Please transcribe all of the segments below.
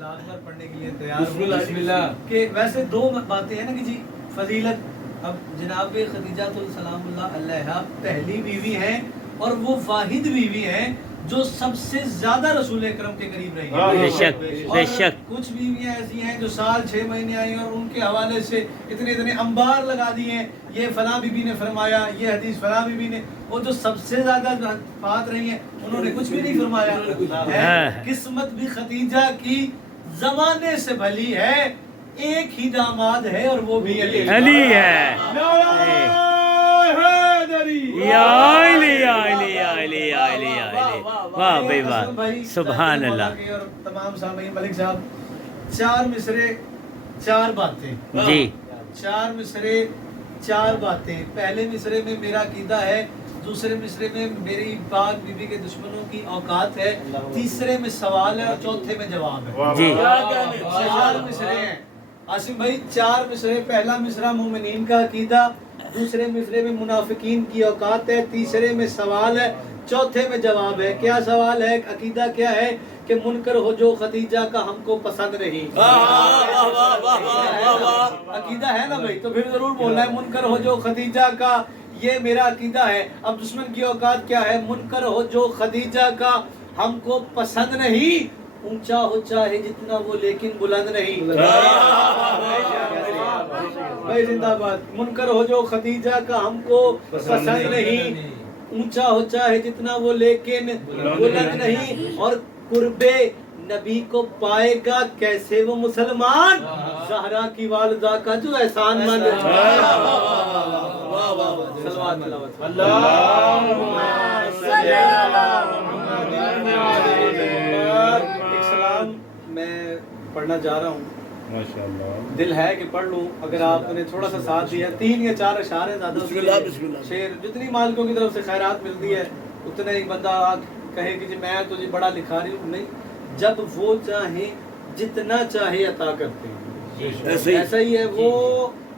اللہ اکبر پڑھنے کے لیے تیار ہوں. بسم اللہ. کہ ویسے دو باتیں ہیں نا کہ جی فضیلت. اب جناب خدیجہ سلام اللہ علیہا پہلی بیوی ہیں اور وہ واحد بیوی ہیں جو سب سے زیادہ رسول اکرم کے قریب رہی ہیں. بے شک بے شک. کچھ بیویاں ایسی ہیں جو سال 6 مہینے آئی اور ان کے حوالے سے اتنے انبار لگا دیے ہیں. یہ فلاں بی بی نے فرمایا, یہ حدیث فلاں بی بی نے. وہ جو سب سے زیادہ بات رہی ہیں انہوں نے کچھ بھی نہیں فرمایا. قسمت بھی خدیجہ کی زمانے سے بھلی ہے, ایک ہی داماد ہے اور وہ بھی علی ہے. یا علی یا علی یا علی یا علی یا علی. واہ بھائی واہ, سبحان اللہ. اور تمام سامعین, ملک صاحب 4 مصرے 4 باتیں. جی 4 مصرے 4 باتیں. پہلے مصرے میں میرا عقیدہ ہے, دوسرے مصرے میں میری پاک بی بی کے دشمنوں کی اوقات ہے, تیسرے میں سوال ہے اور چوتھے میں جواب ہے. جی 4 مصرے ہیں عاصم بھائی. 4 مصرے. پہلا مصرع مومنین کا عقیدہ, دوسرے مصرے میں منافقین کی اوقات ہے, تیسرے میں سوال ہے, چوتھے میں جواب ہے. کیا سوال ہے؟ عقیدہ کیا ہے کہ منکر ہو جو خدیجہ کا ہم کو پسند نہیں. عقیدہ ہے نا بھائی, تو پھر ضرور بولنا ہے منکر ہو جو خدیجہ کا, یہ میرا عقیدہ ہے. اب دشمن کی اوقات کیا ہے؟ منکر ہو جو خدیجہ کا ہم کو پسند نہیں, اونچا ہو چاہے جتنا وہ لیکن بلند نہیں. بھائی زندہ باد. منکر ہو جو خدیجہ کا ہم کو پسند نہیں, اونچا ہو چاہے جتنا وہ لیکن بلند نہیں. اور قرب نبی کو پائے گا کیسے وہ مسلمان, زہرا کی والدہ کا جو احسان مند. ایک سلام میں پڑھنا چاہ رہا ہوں, دل ہے کہ پڑھ لوں. اگر آپ نے تھوڑا سا ساتھ دیا, 3 یا 4 اشعار ہیں زیادہ. شعر جتنی مالکوں کی طرف سے خیرات ملتی ہے اتنا ہی بندہ کہے کہ جی میں تو جی بڑا لکھا رہی ہوں. نہیں, جب وہ چاہیں جتنا چاہے عطا کرتے ہیں. ایسا ہی ہے, وہ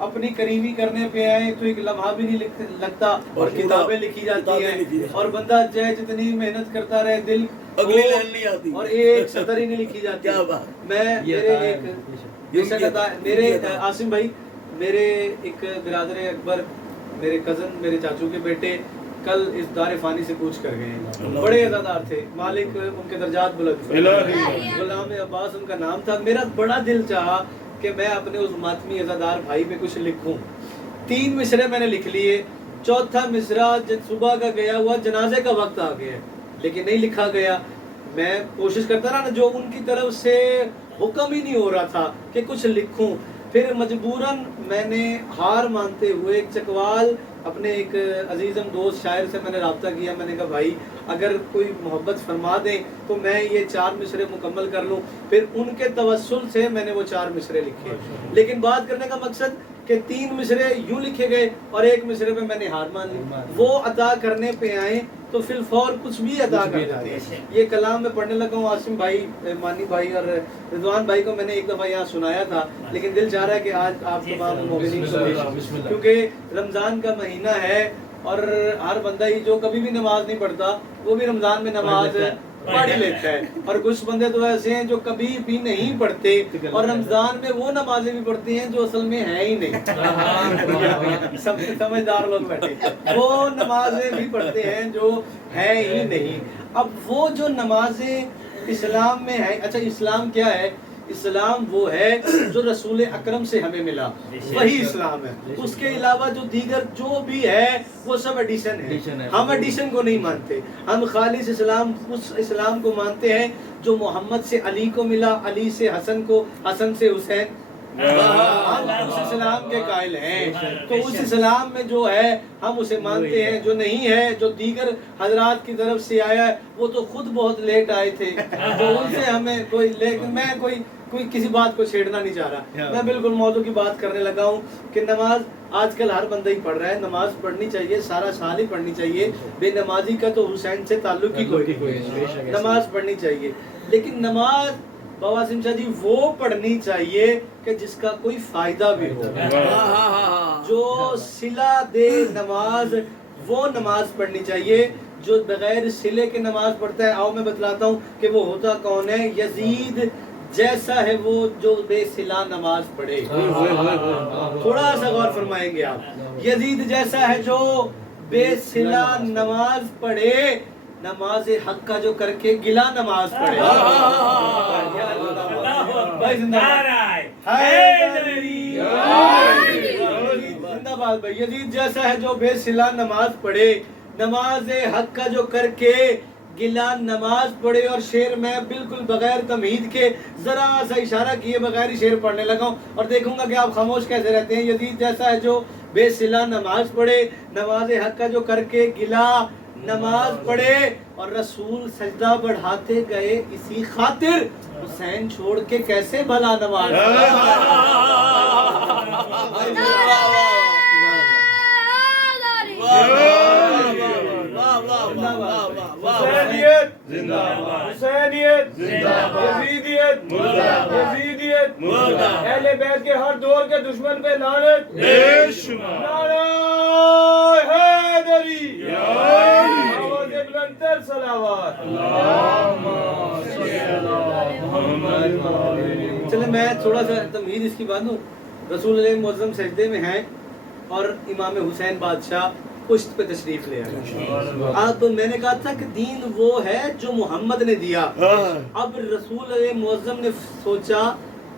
اپنی کریمی کرنے پہ آئے تو ایک لمحہ بھی نہیں لگتا اور کتابیں لکھی جاتی ہیں, اور بندہ چاہے جتنی محنت کرتا رہے دل اگلی لائن نہیں آتی اور ایک سطر ہی نہیں لکھی جاتی. میرے عاصم بھائی, میرے ایک برادر اکبر, میرے کزن, میرے چاچو کے بیٹے کل اس دار فانی سے کوچ کر گئے ہیں. بڑے عزادار تھے, مالک ان کے درجات بلند, غلام عباس ان کا نام تھا. میرا بڑا دل چاہا کہ میں اپنے اس ماتمی عزادار بھائی پہ کچھ لکھوں. 3 مصرے میں نے لکھ لیے, چوتھا مصرع صبح کا گیا ہوا, جنازے کا وقت آ گیا لیکن نہیں لکھا گیا. میں کوشش کرتا رہا نا, جو ان کی طرف سے حکم ہی نہیں ہو رہا تھا کہ کچھ لکھوں. پھر مجبوراً میں نے ہار مانتے ہوئے ایک چکوال اپنے ایک عزیزم دوست شاعر سے میں نے رابطہ کیا. میں نے کہا بھائی اگر کوئی محبت فرما دیں تو میں یہ 4 مصرے مکمل کر لوں. پھر ان کے توسل سے میں نے وہ 4 مصرے لکھے. لیکن بات کرنے کا مقصد کہ 3 مصرے یوں لکھے گئے اور 1 مصرے پہ میں نے ہار مان لی. وہ عطا کرنے پہ آئے تو فی الفور کچھ بھی عطا کر دیتے ہیں. یہ کلام میں پڑھنے لگا ہوں. عاصم بھائی, مانی بھائی اور رضوان بھائی کو میں نے ایک دفعہ یہاں سنایا تھا, لیکن دل چاہ رہا ہے کہ آج آپ تمام مومنین کو, کیونکہ رمضان کا مہینہ ہے اور ہر بندہ ہی جو کبھی بھی نماز نہیں پڑھتا وہ بھی رمضان میں نماز پڑھ لیتا ہے. اور کچھ بندے تو ایسے ہیں جو کبھی بھی نہیں پڑھتے اور رمضان میں وہ نمازیں بھی پڑھتے ہیں جو اصل میں ہیں ہی نہیں. سمجھدار لوگ بیٹھے, وہ نمازیں بھی پڑھتے ہیں جو ہیں ہی نہیں. اب وہ جو نمازیں اسلام میں ہیں, اچھا اسلام کیا ہے؟ اسلام وہ ہے جو رسول اکرم سے ہمیں ملا, وہی اسلام ہے. اس کے علاوہ جو دیگر جو بھی ہے وہ سب ایڈیشن ہے. ہم ایڈیشن کو نہیں مانتے, ہم خالص اسلام اس اسلام کو مانتے ہیں جو محمد سے علی کو ملا, علی سے حسن کو, حسن سے حسین. ہم اس اسلام کے قائل ہیں. تو اس اسلام میں جو ہے ہم اسے مانتے ہیں, جو نہیں ہے جو دیگر حضرات کی طرف سے آیا ہے وہ تو خود بہت لیٹ آئے تھے, تو ان سے ہمیں کوئی, لیکن میں کوئی کسی بات کو چھیڑنا نہیں چاہ رہا. میں بالکل موضوع کی بات کرنے لگا ہوں کہ نماز آج کل ہر بندہ ہی پڑھ رہا ہے. نماز پڑھنی چاہیے, سارا سال ہی پڑھنی چاہیے. بے نمازی کا تو حسین سے تعلق ہی کوئی نہیں. نماز پڑھنی چاہیے, لیکن نماز بابا عاصم شاہ جی وہ پڑھنی چاہیے کہ جس کا کوئی فائدہ بھی ہو. جو صلہ دے نماز وہ نماز پڑھنی چاہیے. جو بغیر صلے کے نماز پڑھتا ہے, آؤ میں بتلاتا ہوں کہ وہ ہوتا کون ہے. یزید جیسا ہے وہ جو بے صلہ نماز پڑھے. تھوڑا سا غور فرمائیں گے آپ. یزید جیسا ہے جو بے صلہ نماز پڑھے, نماز حق کا جو کر کے گلا نماز پڑھے. بھائی زندہ باد بھائی. یزید جیسا ہے جو بے صلہ نماز پڑھے, نماز حق کا جو کر کے گلا نماز پڑھے. اور شعر میں بالکل بغیر تمہید کے ذرا سا اشارہ کیے بغیر ہی شعر پڑھنے لگا ہوں, اور دیکھوں گا کہ آپ خاموش کیسے رہتے ہیں. یزید جیسا ہے جو بے صلہ نماز پڑھے, نماز حق کا جو کر کے گلا نماز پڑھے. اور رسول سجدہ بڑھاتے گئے اسی خاطر, حسین چھوڑ کے کیسے بھلا نماز. حسینیت زندہ باد, حسینیت زندہ باد, یزیدیت مردہ باد, یزیدیت مردہ. اہل بیت کے ہر دور کے دشمن پہ لعنت بے شمار. نعرہ حیدری, آواز بلند تر صلوات. اللہم صلی علی محمد. چلے میں تھوڑا سا تمہید اس کی بات دوں. رسول اللہ معظم سجدے میں ہیں اور امام حسین بادشاہ پشت پہ تشریف لے آئے. اب میں نے کہا تھا کہ دین وہ ہے جو محمد نے دیا. اب رسول اللہ معظم نے سوچا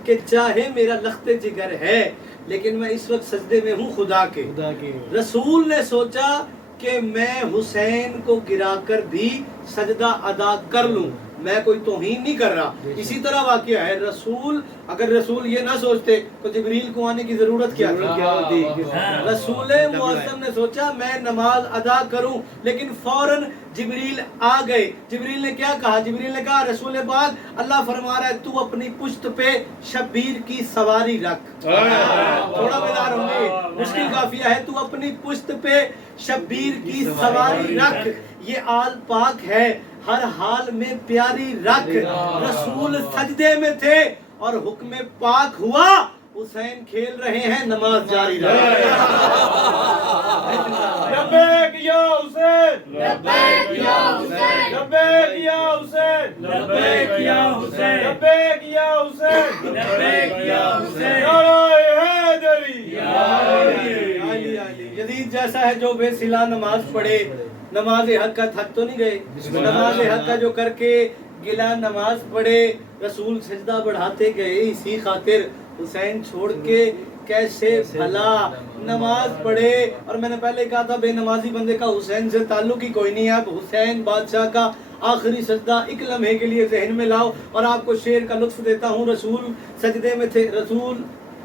کہ چاہے میرا لخت جگر ہے لیکن میں اس وقت سجدے میں ہوں خدا کے. رسول نے سوچا کہ میں حسین کو گرا کر بھی سجدہ ادا کر لوں, میں کوئی توہین نہیں کر رہا. اسی طرح واقعہ ہے. رسول اگر رسول یہ نہ سوچتے تو جبریل کو آنے کی ضرورت کیا تھی. رسول معظم نے سوچا میں نماز ادا کروں, لیکن فوراً جبریل آ گئے. جبریل نے کیا کہا؟ جبریل نے کہا رسول پاک اللہ فرما رہا ہے تو اپنی پشت پہ شبیر کی سواری رکھ. تھوڑا بیدار ہوں گے, مشکل قافیہ ہے. تو اپنی پشت پہ شبیر کی سواری رکھ, یہ آل پاک ہے ہر حال میں پیاری رکھ. رسول سجدے میں تھے اور حکم پاک ہوا, حسین کھیل رہے ہیں نماز جاری رکھ. لبیک یا حسین, لبیک یا حسین, لبیک یا حسین, لبیک یا حسین, لبیک یا حسین, لبیک یا حسین. نعرہ حیدری, علی علی. یزید جیسا ہے جو بے صلہ نماز پڑھے, نماز حق کا تھک تو نہیں گئے, نماز حق کا جو کر کے گلا نماز پڑھے. رسول سجدہ بڑھاتے گئے اسی خاطر, حسین چھوڑ کے کیسے بھلا نماز پڑھے. اور میں نے پہلے کہا تھا بے نمازی بندے کا حسین سے تعلق ہی کوئی نہیں ہے. اب حسین بادشاہ کا آخری سجدہ ایک لمحے کے لیے ذہن میں لاؤ اور آپ کو شعر کا لطف دیتا ہوں. رسول سجدے میں تھے. رسول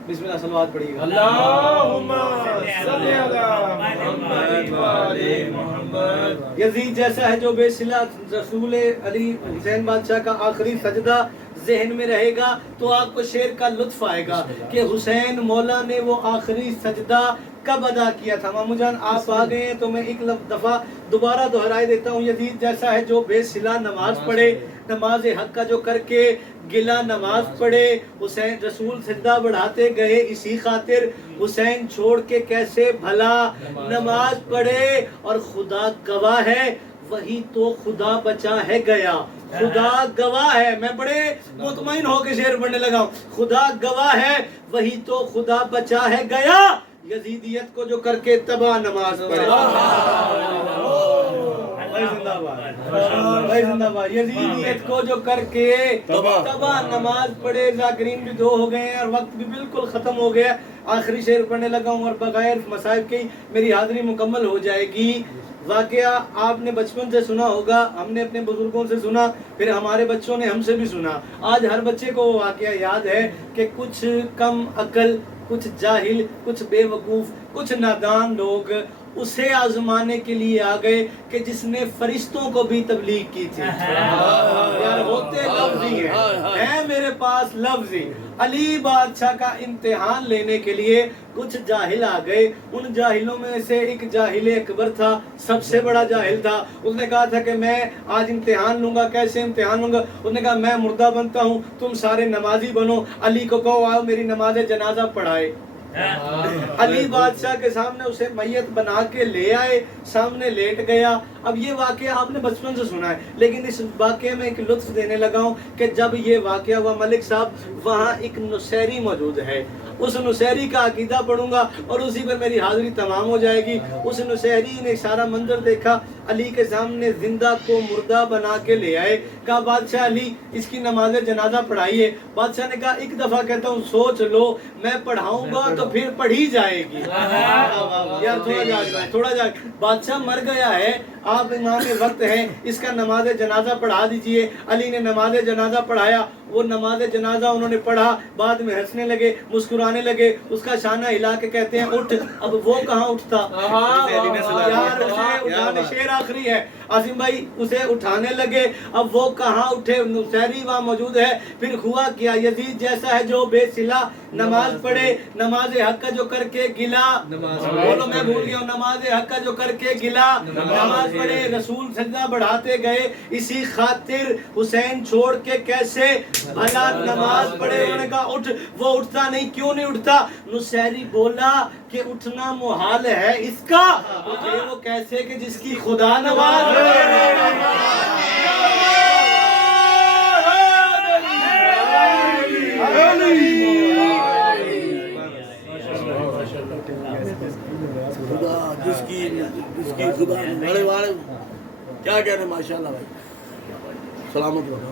بسم اللہ صلوات پڑھیے گا. اللہم صلی علی محمد و آل محمد. یزید جیسا ہے جو بے صلہ, رسول علی حسین بادشاہ کا آخری سجدہ ذہن میں رہے گا تو آپ کو شعر کا لطف آئے گا کہ حسین مولا نے وہ آخری سجدہ کب ادا کیا تھا. مامو جان آپ آ گئے ہیں تو میں ایک دفعہ دوبارہ دہرائے دیتا ہوں. یزید جیسا ہے جو بے صلہ نماز پڑھے, نماز حق کا جو کر کے گلا نماز پڑھے. حسین رسول سجدہ بڑھاتے گئے اسی خاطر, حسین چھوڑ کے کیسے بھلا نماز پڑھے. اور خدا گواہ ہے وہی تو خدا بچا ہے گیا. خدا گواہ ہے, میں بڑے مطمئن ہو کے شعر پڑھنے لگا ہوں. خدا گواہ ہے وہی تو خدا بچا ہے گیا, یزیدیت کو جو کر کے تباہ نماز پڑھے. بھائی زندہ باد. یزیدیت کو جو کر کے تباہ نماز پڑھے. ذاکرین بھی دو ہو گئے ہیں اور وقت بھی بالکل ختم ہو گیا. آخری شعر پڑھنے لگا ہوں اور بغیر مصائب کے میری حاضری مکمل ہو جائے گی. واقعہ آپ نے بچپن سے سنا ہوگا, ہم نے اپنے بزرگوں سے سنا, پھر ہمارے بچوں نے ہم سے بھی سنا. آج ہر بچے کو وہ واقعہ یاد ہے کہ کچھ کم عقل, کچھ جاہل, کچھ بے وقوف, کچھ نادان لوگ اسے آزمانے کے لیے آ گئے کہ جس نے فرشتوں کو بھی تبلیغ کی تھی. یار ہوتے لفظ ہی ہیں میرے پاس لفظ ہی. علی بادشاہ کا امتحان لینے کے لیے کچھ جاہل آ گئے. ان جاہلوں میں سے ایک جاہل اکبر تھا, سب سے بڑا جاہل تھا. اس نے کہا تھا کہ میں آج امتحان لوں گا. کیسے امتحان لوں گا؟ اس نے کہا میں مردہ بنتا ہوں, تم سارے نمازی بنو, علی کو کہو آؤ میری نماز جنازہ پڑھائے. علی بادشاہ کے سامنے اسے میت بنا کے لے آئے, سامنے لیٹ گیا. اب یہ واقعہ آپ نے بچپن سے سنا ہے، لیکن اس واقعے میں ایک لطف دینے لگا ہوں کہ جب یہ واقعہ ہوا ملک صاحب وہاں ایک نصیری موجود ہے، اس نصیری کا عقیدہ پڑھوں گا اور اسی پر میری حاضری تمام ہو جائے گی۔ اس نصیری نے سارا منظر دیکھا، علی کے سامنے زندہ کو مردہ بنا کے لے آئے، کہا بادشاہ علی اس کی نماز جنازہ پڑھائیے۔ بادشاہ نے کہا ایک دفعہ کہتا ہوں سوچ لو، میں پڑھاؤں گا تو پھر پڑھی جائے گی۔ یار تھوڑا جاگ، بادشاہ مر گیا ہے، آپ امام وقت ہیں، اس کا نماز جنازہ پڑھا دیجئے۔ علی نے نماز جنازہ پڑھایا، وہ نماز جنازہ انہوں نے پڑھا، بعد میں ہنسنے لگے، مسکرانے لگے، اس کا شانہ ہلا کے کہتے ہیں اٹھ۔ اب وہ کہاں اٹھتا یار، اسے اٹھانے، شعر آخری ہے عاصم بھائی، اسے اٹھانے لگے، اب وہ کہاں اٹھے، نصیری وہاں موجود ہے۔ پھر ہوا کیا، یزید جیسا ہے جو بے صلہ نماز پڑھے، نماز حق کا جو کر کے گلا، بولو میں بھول گیا ہوں، نماز حق کا جو کر کے گلا، نماز پڑھے، رسول سجدہ بڑھاتے گئے، اسی خاطر حسین چھوڑ کے کیسے بھلا نماز پڑھے۔ انہوں نے کہا اٹھ، وہ اٹھتا نہیں، کیوں نہیں اٹھتا؟ نصیری بولا کہ اٹھنا محال ہے اس کا، اٹھے وہ کیسے کہ جس کی خدا نواز خدا جس کی خدا بڑے والے کیا کہہ رہے ہیں، ماشاءاللہ بھائی سلامت رہو۔